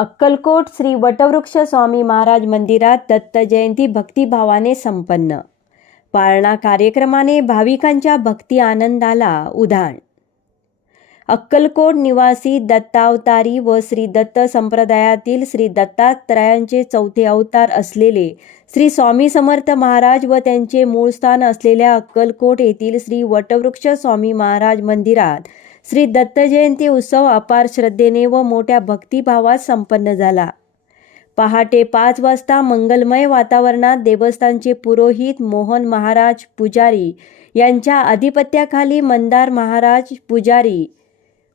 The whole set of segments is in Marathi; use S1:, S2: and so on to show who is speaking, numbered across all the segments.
S1: अक्कलकोट श्री वटवृक्ष स्वामी महाराज मंदिरात दत्त जयंती भक्तिभावाने संपन्न. पाळणा कार्यक्रमाने भाविकांच्या भक्ती आनंदाला उधाण. अक्कलकोट निवासी दत्तावतारी व श्री दत्त संप्रदायातील श्री दत्तात्रयांचे चौथे अवतार असलेले श्री स्वामी समर्थ महाराज व त्यांचे मूळ स्थान असलेल्या अक्कलकोट येथील श्री वटवृक्ष स्वामी महाराज मंदिरात श्री दत्त जयंती उत्सव अपार श्रद्धेने व मोठ्या भक्तिभावात संपन्न झाला. पहाटे पाच वाजता मंगलमय वातावरणात देवस्थानचे पुरोहित मोहन महाराज पुजारी यांच्या अधिपत्याखाली मंदार महाराज पुजारी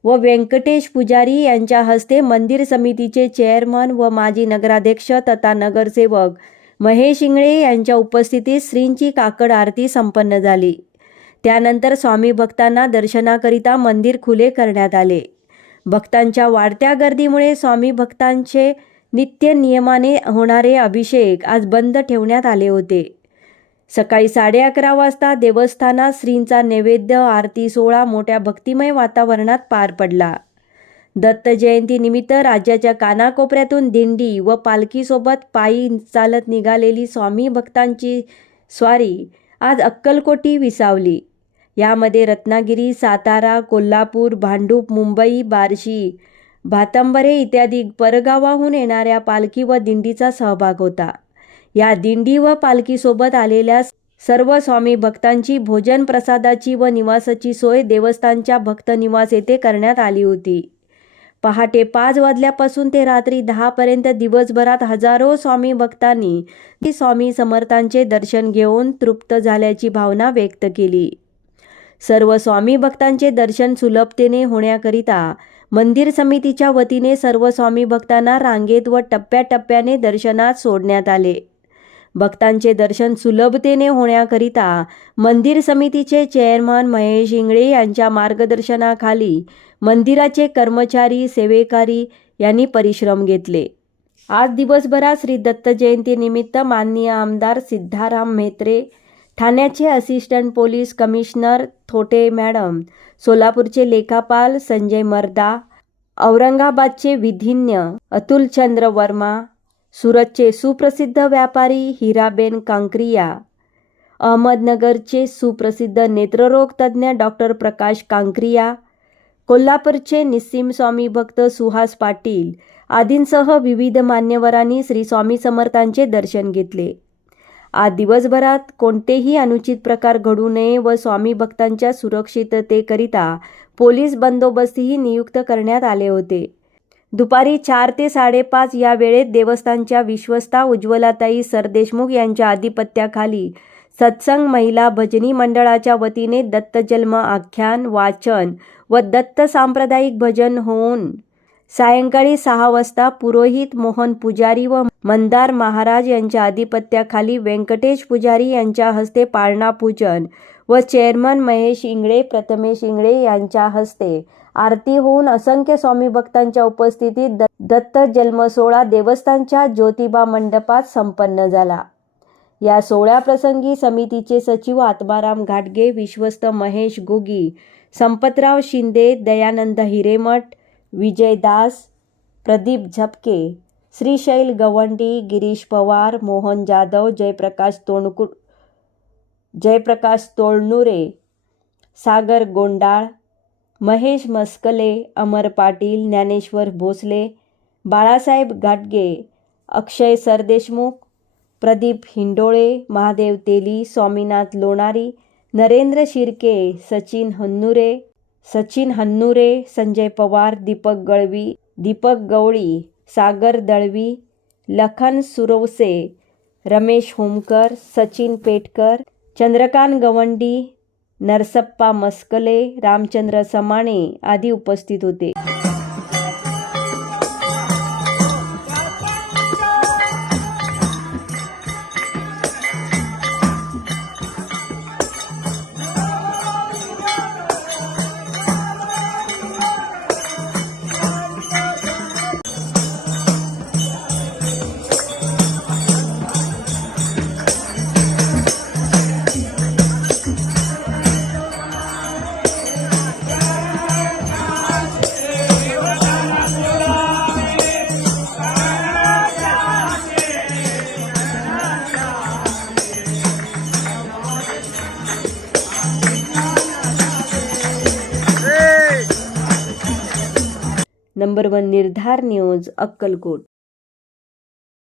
S1: व व्यंकटेश पुजारी यांच्या हस्ते मंदिर समितीचे चेअरमन व माजी नगराध्यक्ष तथा नगरसेवक महेश इंगळे यांच्या उपस्थितीत श्रींची काकड आरती संपन्न झाली. त्यानंतर स्वामी भक्तांना दर्शनाकरिता मंदिर खुले करण्यात आले. भक्तांच्या वाढत्या गर्दीमुळे स्वामी भक्तांचे नित्य नियमाने होणारे अभिषेक आज बंद ठेवण्यात आले होते. सकाळी साडे अकरा वाजता देवस्थानात श्रींचा नैवेद्य आरती सोहळा मोठ्या भक्तिमय वातावरणात पार पडला. दत्त जयंतीनिमित्त राज्याच्या कानाकोपऱ्यातून दिंडी व पालखीसोबत पायी चालत निघालेली स्वामी भक्तांची स्वारी आज अक्कलकोटी विसावली. यामध्ये रत्नागिरी सातारा कोल्हापूर भांडूप मुंबई बार्शी भातंबरे इत्यादी परगावाहून येणाऱ्या पालखी व दिंडीचा सहभाग होता. या दिंडी व पालखीसोबत आलेल्या सर्व स्वामी भक्तांची भोजन प्रसादाची व निवासाची सोय देवस्थानच्या भक्त निवास येथे करण्यात आली होती. पहाटे पाच वाजल्यापासून ते रात्री दहापर्यंत दिवसभरात हजारो स्वामी भक्तांनी स्वामी समर्थांचे दर्शन घेऊन तृप्त झाल्याची भावना व्यक्त केली. सर्व स्वामी भक्तांचे दर्शन सुलभतेने होण्याकरिता मंदिर समितीच्या वतीने सर्व स्वामी भक्तांना रांगेत व टप्प्याटप्प्याने दर्शनात सोडण्यात आले. भक्तांचे दर्शन सुलभतेने होण्याकरिता मंदिर समितीचे चेअरमन महेश इंगळे यांच्या मार्गदर्शनाखाली मंदिराचे कर्मचारी सेवेकारी यांनी परिश्रम घेतले. आज दिवसभरात श्री दत्त जयंतीनिमित्त माननीय आमदार सिद्धाराम म्हेत्रे ठाण्याचे assistant police commissioner Thote madam सोलापूरचे लेखापाल संजय मर्दा औरंगाबादचे विधिन्य अतुलचंद्र वर्मा सुरतचे सुप्रसिद्ध व्यापारी हिराबेन कांक्रिया अहमदनगरचे सुप्रसिद्ध नेत्ररोग तज्ज्ञ डॉक्टर प्रकाश कांक्रिया कोल्हापूरचे निस्सिम स्वामी भक्त सुहास पाटील आदींसह विविध मान्यवरांनी श्री स्वामी समर्थांचे दर्शन घेतले. आज दिवसभरात कोणतेही अनुचित प्रकार घडू नये व स्वामी भक्तांच्या सुरक्षिततेकरिता पोलीस बंदोबस्तही नियुक्त करण्यात आले होते. दुपारी चार ते साडेपाच या वेळेत देवस्थानच्या विश्वस्ता उज्ज्वलाताई सरदेशमुख यांच्या आधिपत्याखाली सत्संग महिला भजनी मंडळाच्या वतीने दत्तजन्म आख्यान वाचन व दत्त सांप्रदायिक भजन होऊन सायंकाळी सहा वाजता पुरोहित मोहन पुजारी व मंदार महाराज यांच्या आधिपत्याखाली व्यंकटेश पुजारी यांच्या हस्ते पाळणा पूजन व चेअरमन महेश इंगळे प्रथमेश इंगळे यांच्या हस्ते आरती होऊन असंख्य स्वामी भक्तांच्या उपस्थितीत द दत्त जन्म सोहळा देवस्थानच्या ज्योतिबा मंडपात संपन्न झाला. या सोहळ्याप्रसंगी समितीचे सचिव आत्माराम घाटगे विश्वस्त महेश गोगी संपतराव शिंदे दयानंद हिरेमठ विजय दास प्रदीप झपके श्रीशैल गवंडी गिरीश पवार मोहन जाधव जयप्रकाश तोणकु जयप्रकाश तोळनुरे सागर गोंडाळ महेश मस्कले अमर पाटील ज्ञानेश्वर भोसले बाळासाहेब घाटगे अक्षय सरदेशमुख प्रदीप हिंडोळे महादेव तेली स्वामीनाथ लोणारी नरेंद्र शिर्के सचिन हन्नुरे सचिन हन्नुरे संजय पवार दीपक गळवी दीपक गवळी सागर दळवी लखन सुरवसे रमेश होमकर सचिन पेटकर चंद्रकांत गवंडी नरसप्पा मस्कले रामचंद्र समाणे आदी उपस्थित होते. नंबर वन निर्धार न्यूज अक्कलकोट.